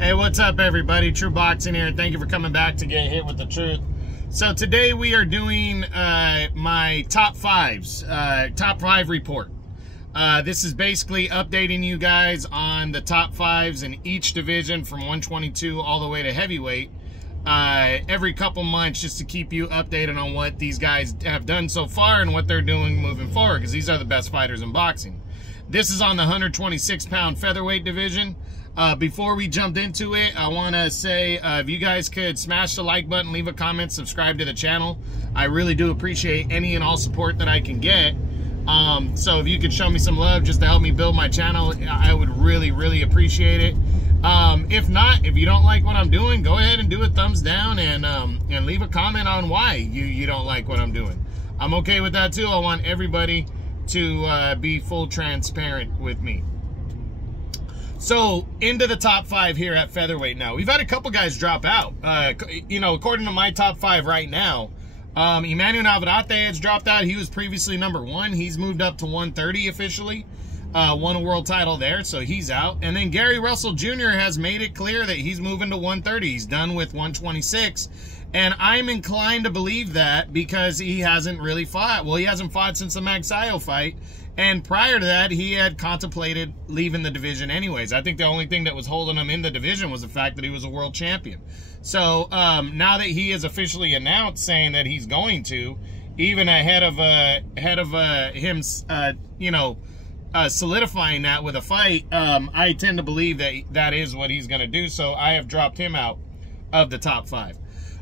Hey, what's up, everybody? True Boxing here. Thank you for coming back to get hit with the truth. So today we are doing my top fives, top five report. This is basically updating you guys on the top fives in each division from 122 all the way to heavyweight every couple months, just to keep you updated on what these guys have done so far and what they're doing moving forward, because these are the best fighters in boxing. This is on the 126-pound featherweight division. Before we jumped into it, I want to say if you guys could smash the like button, leave a comment, subscribe to the channel. I really do appreciate any and all support that I can get. So if you could show me some love just to help me build my channel, I would really appreciate it. If not, if you don't like what I'm doing, go ahead and do a thumbs down and leave a comment on why you don't like what I'm doing. I'm okay with that too. I want everybody to be full transparent with me. So, into the top five here at featherweight now. We've had a couple guys drop out. According to my top five right now, Emmanuel Navarrete has dropped out. He was previously number one. He's moved up to 130 officially. Won a world title there, so he's out. And then Gary Russell Jr. has made it clear that he's moving to 130. He's done with 126. And I'm inclined to believe that because he hasn't really fought. Well, he hasn't fought since the Magsayo fight. And prior to that, he had contemplated leaving the division anyways. I think the only thing that was holding him in the division was the fact that he was a world champion. So now that he is officially announced saying that he's going to, even ahead of him, solidifying that with a fight, I tend to believe that that is what he's going to do. So I have dropped him out of the top five.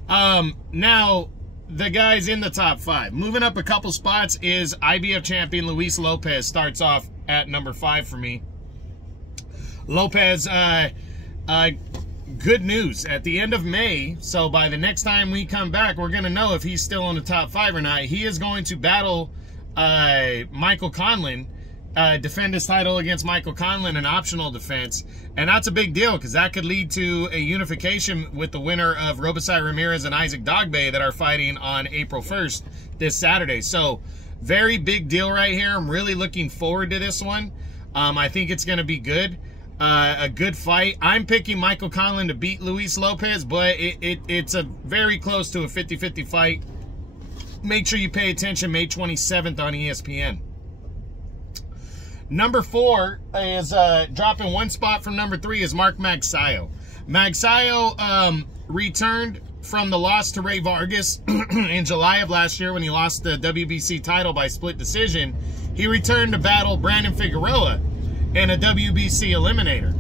Now, the guys in the top five. Moving up a couple spots is IBF champion Luis Lopez starts off at number 5 for me. Lopez, good news. At the end of May, so by the next time we come back, we're going to know if he's still in the top 5 or not. He is going to battle Michael Conlan, defend his title against Michael Conlan, an optional defense. And that's a big deal because that could lead to a unification with the winner of Robesai Ramirez and Isaac Dogbe that are fighting on April 1st this Saturday. So very big deal right here. I'm really looking forward to this one. I think it's going to be good. A good fight. I'm picking Michael Conlan to beat Luis Lopez, but it's a very close to a 50-50 fight. Make sure you pay attention May 27th on ESPN. Number 4 is dropping one spot from number 3 is Mark Magsayo. Magsayo returned from the loss to Ray Vargas in July of last year when he lost the WBC title by split decision. He returned to battle Brandon Figueroa in a WBC eliminator.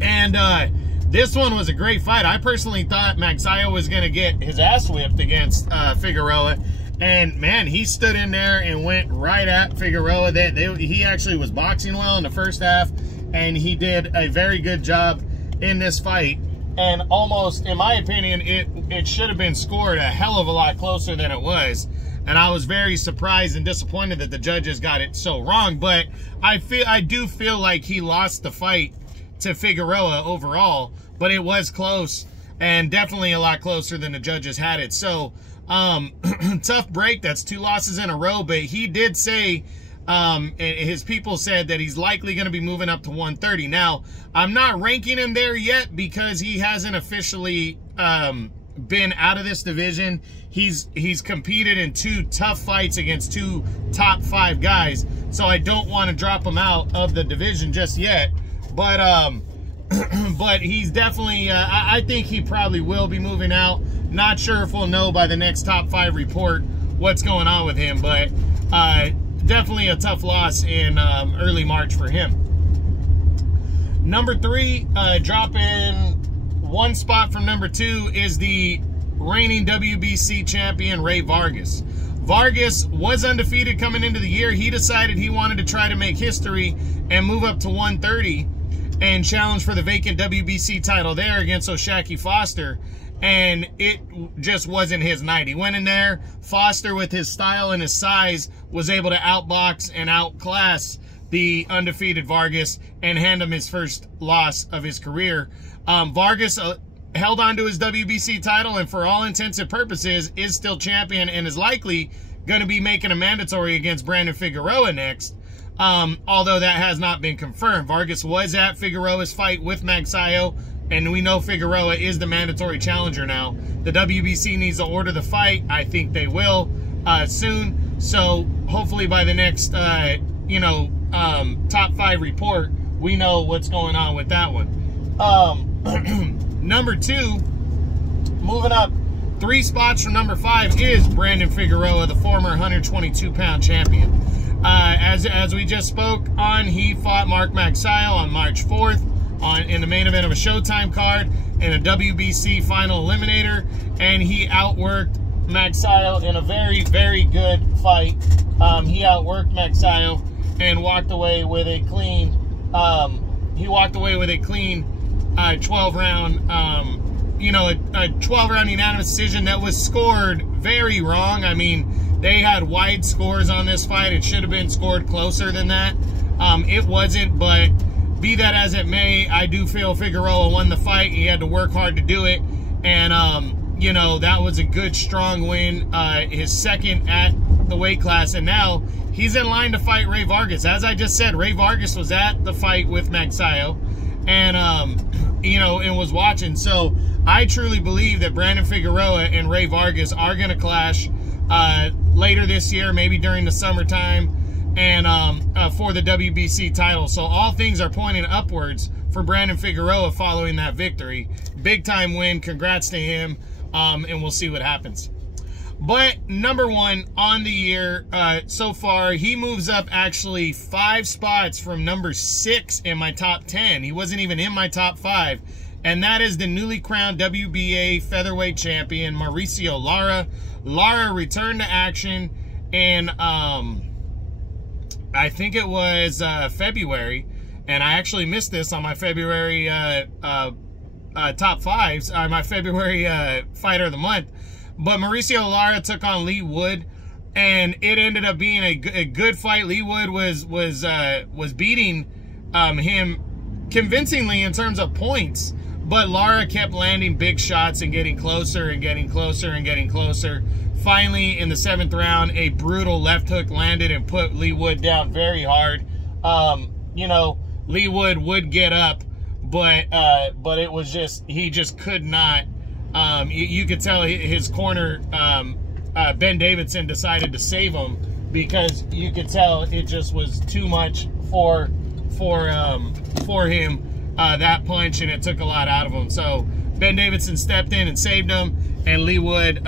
And this one was a great fight. I personally thought Magsayo was going to get his ass whipped against Figueroa. And, man, he stood in there and went right at Figueroa. He actually was boxing well in the first half, and he did a very good job in this fight. And almost, in my opinion, it should have been scored a hell of a lot closer than it was. And I was very surprised and disappointed that the judges got it so wrong. But I do feel like he lost the fight to Figueroa overall, but it was close and definitely a lot closer than the judges had it. So, tough break. That's 2 losses in a row, but he did say, his people said that he's likely going to be moving up to 130. Now, I'm not ranking him there yet because he hasn't officially been out of this division. He's competed in 2 tough fights against 2 top 5 guys, so I don't want to drop him out of the division just yet. But but he's definitely, I think he probably will be moving out. Not sure if we'll know by the next top 5 report what's going on with him, but definitely a tough loss in early March for him. Number 3, dropping one spot from number 2 is the reigning WBC champion, Ray Vargas. Vargas was undefeated coming into the year. He decided he wanted to try to make history and move up to 130 and challenge for the vacant WBC title there against O'Shaquie Foster. And it just wasn't his night. He went in there. Foster, with his style and his size, was able to outbox and outclass the undefeated Vargas and hand him his first loss of his career. Vargas held on to his WBC title and for all intents and purposes is still champion and is likely going to be making a mandatory against Brandon Figueroa next. Although that has not been confirmed. Vargas was at Figueroa's fight with Magsayo and we know Figueroa is the mandatory challenger now. The WBC needs to order the fight. I think they will soon. So hopefully by the next, top 5 report, we know what's going on with that one. Number 2, moving up 3 spots from number 5 is Brandon Figueroa, the former 122-pound champion. As we just spoke on, he fought Mark Magsayo on March 4th in the main event of a Showtime card in a WBC final eliminator, and he outworked Magsayo in a very, very good fight. He outworked Magsayo and walked away with a clean. He walked away with a clean 12-round. A 12-round unanimous decision that was scored very wrong. I mean, they had wide scores on this fight. It should have been scored closer than that. It wasn't, but be that as it may, I do feel Figueroa won the fight. He had to work hard to do it, and that was a good, strong win. His second at the weight class, and now he's in line to fight Ray Vargas. As I just said, Ray Vargas was at the fight with Magsayo, and and was watching. So I truly believe that Brandon Figueroa and Ray Vargas are going to clash later this year, maybe during the summertime, and for the WBC title. So all things are pointing upwards for Brandon Figueroa following that victory. Big time win. Congrats to him, and we'll see what happens. But number 1 on the year so far, he moves up actually 5 spots from number 6 in my top 10. He wasn't even in my top 5. And that is the newly crowned WBA featherweight champion, Mauricio Lara. Lara returned to action in, I think it was February. And I actually missed this on my February top 5s, my February fighter of the month. But Mauricio Lara took on Lee Wood, and it ended up being a good fight. Lee Wood was beating him convincingly in terms of points, but Lara kept landing big shots and getting closer and getting closer and getting closer. Finally, in the 7th round, a brutal left hook landed and put Lee Wood down very hard. Lee Wood would get up, but it was just, he just could not. You could tell his corner, Ben Davidson, decided to save him, because you could tell it just was too much for him, that punch, and it took a lot out of him. So Ben Davidson stepped in and saved him, and Lee Wood,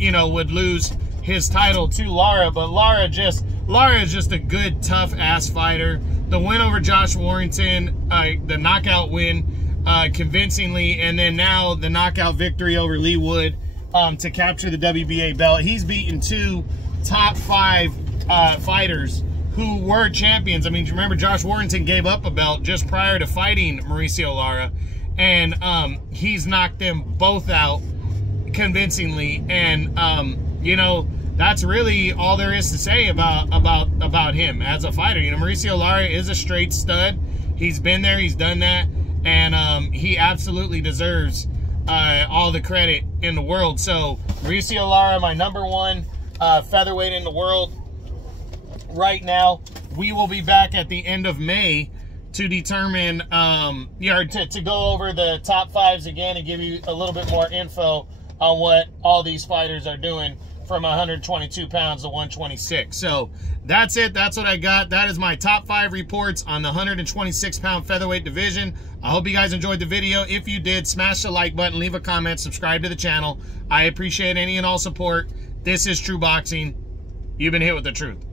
would lose his title to Lara. But Lara is just a good, tough-ass fighter. The win over Josh Warrington, the knockout win, convincingly, and then now the knockout victory over Lee Wood to capture the WBA belt. He's beaten 2 top 5 fighters who were champions. I mean, remember, Josh Warrington gave up a belt just prior to fighting Mauricio Lara, and he's knocked them both out convincingly. And that's really all there is to say about him as a fighter. Mauricio Lara is a straight stud. He's been there, he's done that. And he absolutely deserves all the credit in the world. So Mauricio Lara, my number 1 featherweight in the world right now. We will be back at the end of May to determine, to go over the top 5s again and give you a little bit more info on what all these fighters are doing from 122 pounds to 126. So that's it. That's what I got. That is my top 5 reports on the 126-pound featherweight division. I hope you guys enjoyed the video. If you did, smash the like button, leave a comment, subscribe to the channel. I appreciate any and all support. This is True Boxing. You've been hit with the truth.